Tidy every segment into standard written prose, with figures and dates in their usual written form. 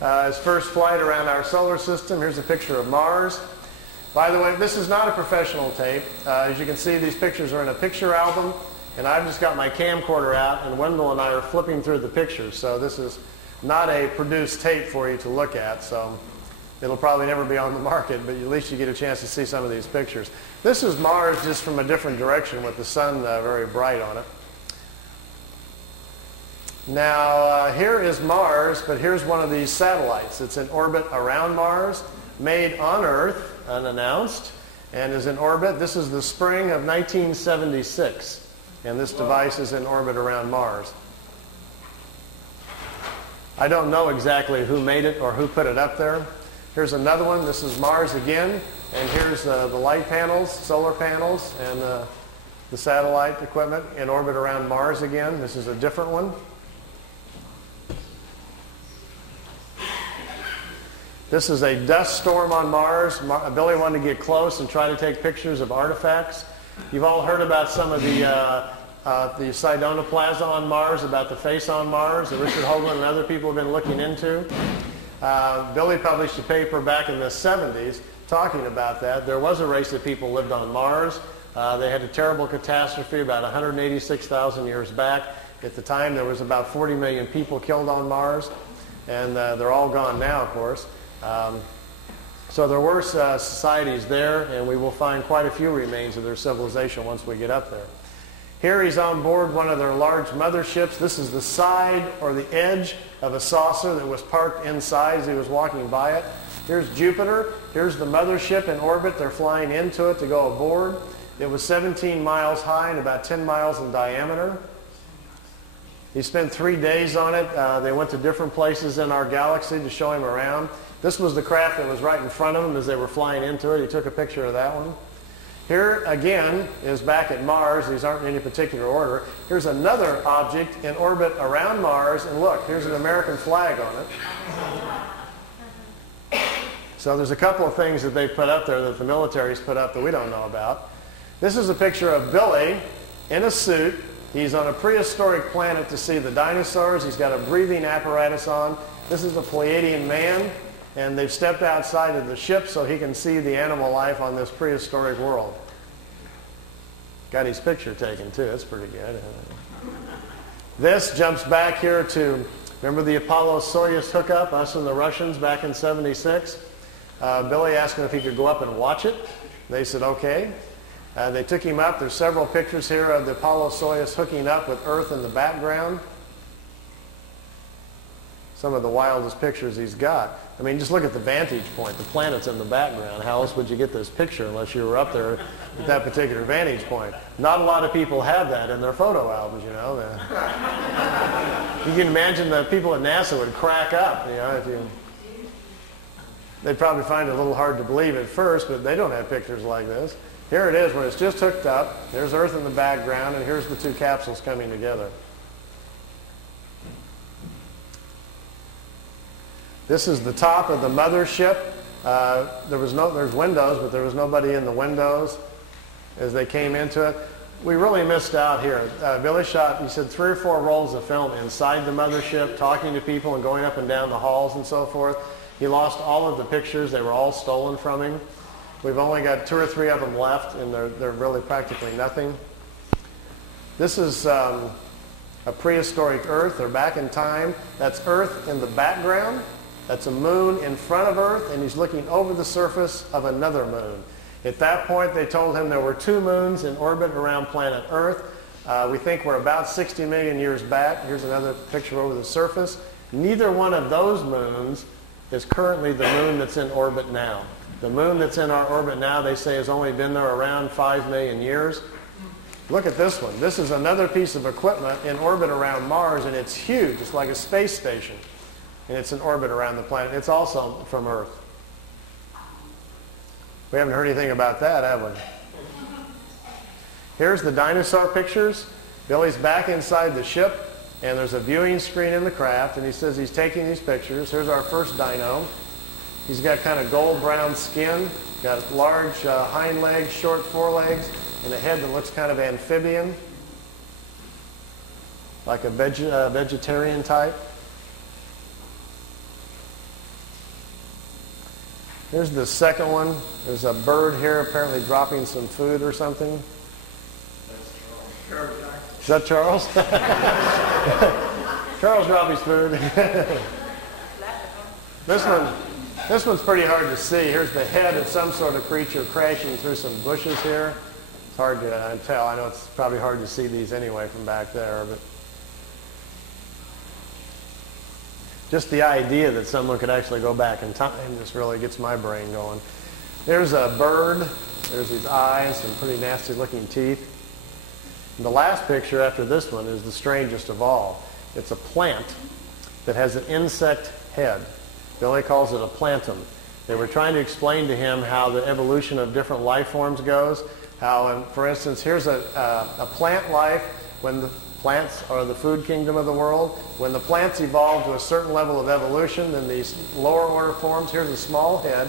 His first flight around our solar system. Here's a picture of Mars. By the way, this is not a professional tape. As you can see, these pictures are in a picture album, and I've just got my camcorder out, and Wendell and I are flipping through the pictures. So this is not a produced tape for you to look at. So it'll probably never be on the market, but at least you get a chance to see some of these pictures. This is Mars just from a different direction with the sun very bright on it. Now, here is Mars, but here's one of these satellites. It's in orbit around Mars, made on Earth, unannounced, and is in orbit. This is the spring of 1976, and this device is in orbit around Mars. I don't know exactly who made it or who put it up there. Here's another one. This is Mars again, and here's the light panels, solar panels, and the satellite equipment in orbit around Mars again. This is a different one. This is a dust storm on Mars. Billy wanted to get close and try to take pictures of artifacts. You've all heard about some of the Sidonoplasma on Mars, about the face on Mars that Richard Hoagland and other people have been looking into. Billy published a paper back in the 70s talking about that. There was a race of people lived on Mars. They had a terrible catastrophe about 186,000 years back. At the time, there was about 40 million people killed on Mars, and they're all gone now, of course. So there were societies there, and we will find quite a few remains of their civilization once we get up there. Here he's on board one of their large motherships. This is the side or the edge of a saucer that was parked inside as he was walking by it. Here's Jupiter. Here's the mothership in orbit. They're flying into it to go aboard. It was 17 miles high and about 10 miles in diameter. He spent 3 days on it. They went to different places in our galaxy to show him around. This was the craft that was right in front of him as they were flying into it. He took a picture of that one. Here, again, is back at Mars. These aren't in any particular order. Here's another object in orbit around Mars, and look, here's an American flag on it. So there's a couple of things that they put up there that the military's put up that we don't know about. This is a picture of Billy in a suit. He's on a prehistoric planet to see the dinosaurs. He's got a breathing apparatus on. This is a Pleiadian man, and they've stepped outside of the ship so he can see the animal life on this prehistoric world. Got his picture taken too. That's pretty good. This jumps back here to, remember the Apollo-Soyuz hookup, us and the Russians back in '76? Billy asked him if he could go up and watch it. They said okay. They took him up. There's several pictures here of the Apollo-Soyuz hooking up with Earth in the background. Some of the wildest pictures he's got. I mean, just look at the vantage point. The planet's in the background. How else would you get this picture unless you were up there at that particular vantage point? Not a lot of people have that in their photo albums, you know. You can imagine the people at NASA would crack up, you know. They'd probably find it a little hard to believe at first, but they don't have pictures like this. Here it is when it's just hooked up. There's Earth in the background, and here's the two capsules coming together. This is the top of the mothership. There's windows, but there was nobody in the windows as they came into it. We really missed out here. Billy shot, he said, 3 or 4 rolls of film inside the mothership, talking to people and going up and down the halls and so forth. He lost all of the pictures. They were all stolen from him. We've only got 2 or 3 of them left, and they're really practically nothing. This is a prehistoric Earth. They're back in time. That's Earth in the background. That's a moon in front of Earth, and he's looking over the surface of another moon. At that point, they told him there were 2 moons in orbit around planet Earth. We think we're about 60 million years back. Here's another picture over the surface. Neither one of those moons is currently the moon that's in orbit now. The moon that's in our orbit now, they say, has only been there around 5 million years. Look at this one. This is another piece of equipment in orbit around Mars, and it's huge. It's like a space station. And it's in orbit around the planet. It's also from Earth. We haven't heard anything about that, have we? Here's the dinosaur pictures. Billy's back inside the ship, and there's a viewing screen in the craft, and he says he's taking these pictures. Here's our first dino. He's got kind of gold-brown skin, got large hind legs, short forelegs, and a head that looks kind of amphibian, like a vegetarian type. Here's the second one. There's a bird here apparently dropping some food or something. Is that Charles? Charles dropped his food. This one's pretty hard to see. Here's the head of some sort of creature crashing through some bushes here. It's hard to tell. I know it's probably hard to see these anyway from back there, but just the idea that someone could actually go back in time just really gets my brain going. There's a bird. There's these eyes, some pretty nasty looking teeth. And the last picture after this one is the strangest of all. It's a plant that has an insect head. Billy calls it a plantum. They were trying to explain to him how the evolution of different life forms goes. How, for instance, here's a plant life when the plants are the food kingdom of the world. When the plants evolve to a certain level of evolution, then these lower order forms, here's a small head,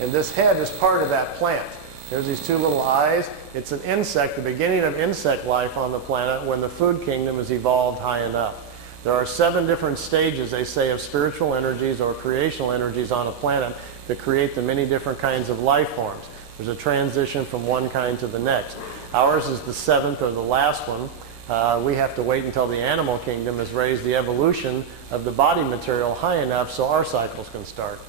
and this head is part of that plant. There's these two little eyes. It's an insect, the beginning of insect life on the planet when the food kingdom has evolved high enough. There are 7 different stages, they say, of spiritual energies or creational energies on a planet that create the many different kinds of life forms. There's a transition from one kind to the next. Ours is the 7th or the last one. We have to wait until the animal kingdom has raised the evolution of the body material high enough so our cycles can start.